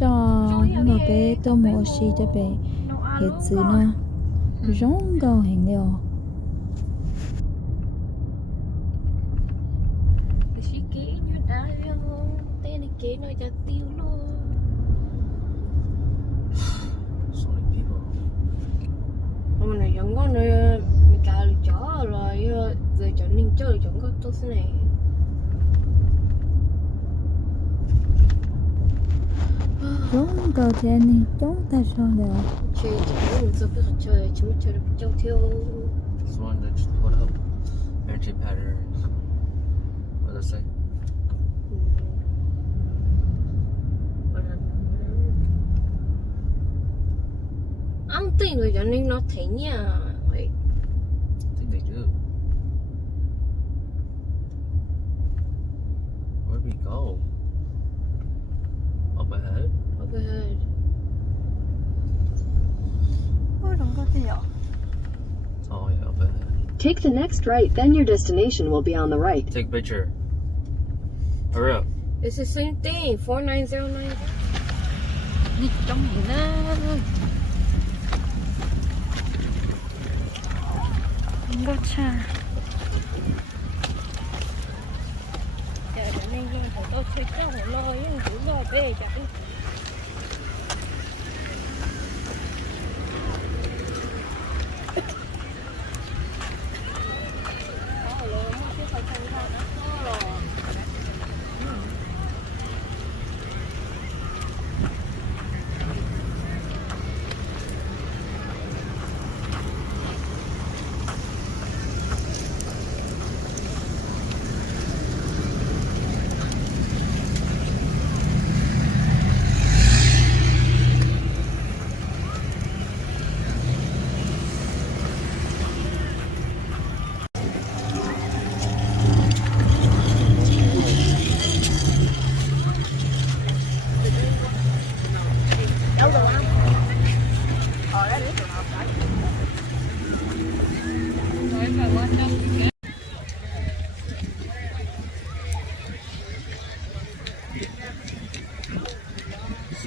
cho nó bé tôi mua xí cho bé hiện sự nó rong gầu hình điều xí kế như đá tên này kế nó cho tiêu luôn. Hôm nay vẫn có nơi mình cào được chó rồi giờ chọn nên chơi chọn có tốt thế này. rong gầu trên này chúng ta sao được Chơi chọn mình sao biết chơi chúng chơi được châu thiêu. This one that just put up energy patterns. What does it say? Ông tin rồi cho nên nó thấy nha. I think they do. Where'd we go? Up ahead? Up ahead. ôi rong gầu thế à Oh yeah, up ahead. Take the next right, then your destination will be on the right. Take a picture. Hurry up. It's the same thing. 49090. đi trong này nè gầu cha Giờ nên tôi chơi trong một lôi nhưng cũng lo về chạy.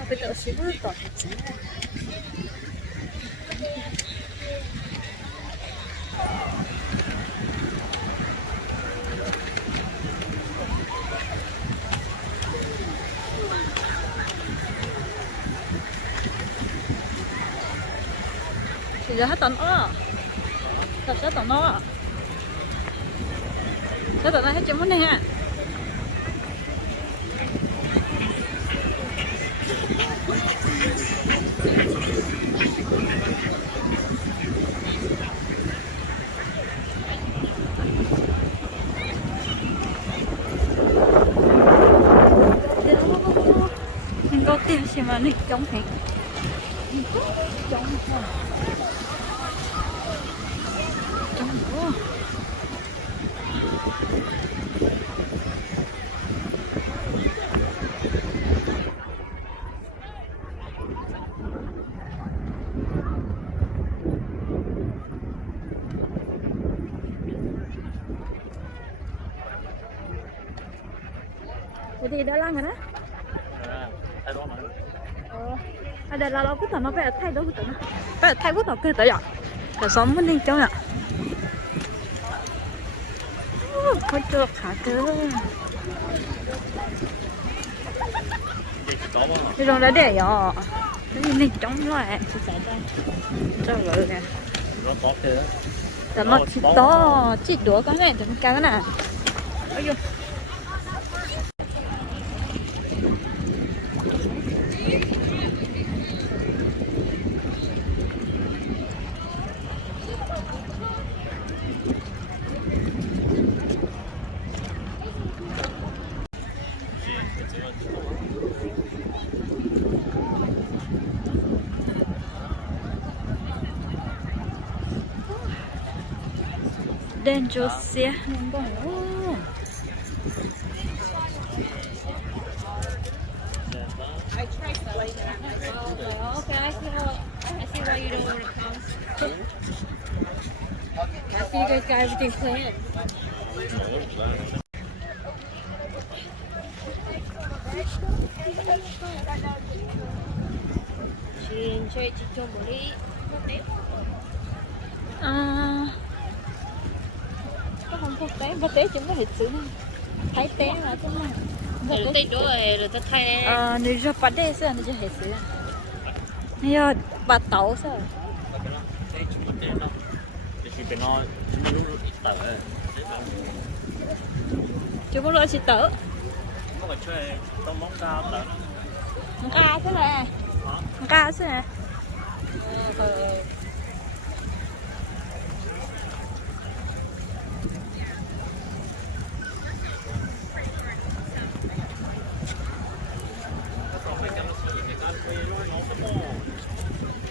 Bây giờ xíu nữa còn thì giờ hết tận đó thật sẽ tận đó sẽ tận đó hết chấm món này ha mình có tiền xem mà này chống thiệt chống nữa thì đã lăng rồi đó đây là nó cứ thằng nó phải thay đổi cái nó phải thay cái nó cứ tới rồi cái sống vẫn đi chỗ nào có chưa khá cơ cái rồi đã để rồi cái này chống lại sẽ đây cho rồi nè nó chỉ to chỉ đũa cái này thì cái này ôi giời Dangerous. I tried to like that. Oh, okay, I see why you don't want to come. I see you guys got everything planned. Chị chơi chị cho một đi. Có không có té, có té chúng có hết sự này. Thấy té là chúng này. Rồi tay đó rồi ta thay. Nếu cho bắt đê sẽ nó cho hết sự. Nếu bắt tàu sẽ. Chú có lỗi chị tớ. Ca thế này. Ca thế này.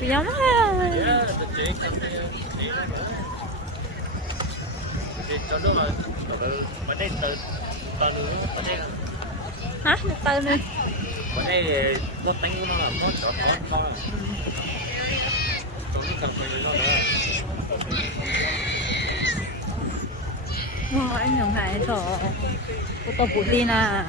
Giống ha. Hả? Từ nữa. Bữa nay nó tính của nó là nó chọn con rồi. Còn cái cần phải nó nữa. Anh nhường hại rồi. Cô tô bụi đi nè.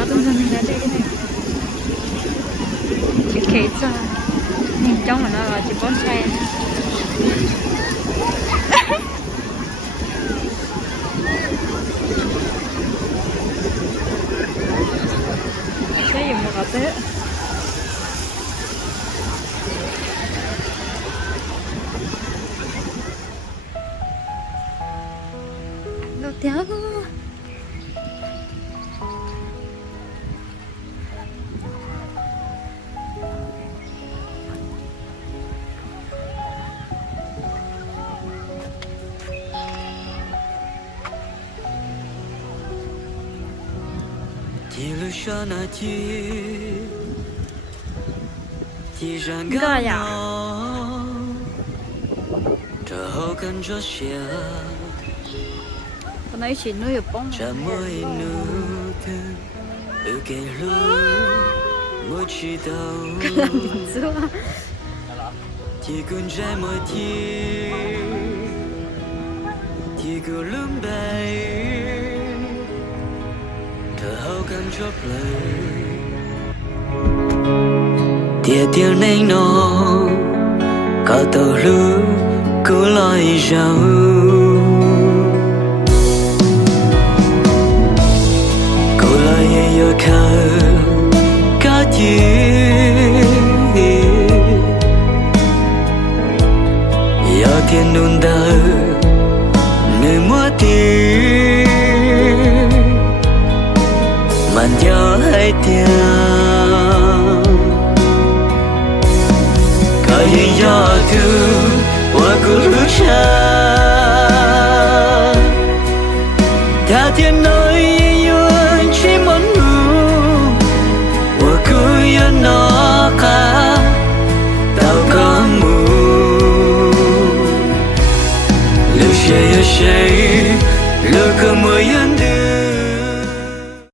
nó tung ra mình ra đây này. Chị kể cho nhìn trong mà nó là chị con xe. Cái gì mà có thế? Đâu theo. Cái gì à? Con ấy chỉ nuôi ở bông. Cái làm gì xưa? thì cuốn trái mơ thi thì cứ lướm bay thở hao cam chóp lời tia tiếng này nó có tàu lứa cứ loi rau cô loi yêu khờ cá chiên giờ thiên đun đờ người mua tiền màn gió hay tiền có những gió thương qua cứ lướt xa ta thiên nói yêu chỉ muốn ngủ qua cứ yêu nó cả tao có mù lưu say lưu cơ mưa yên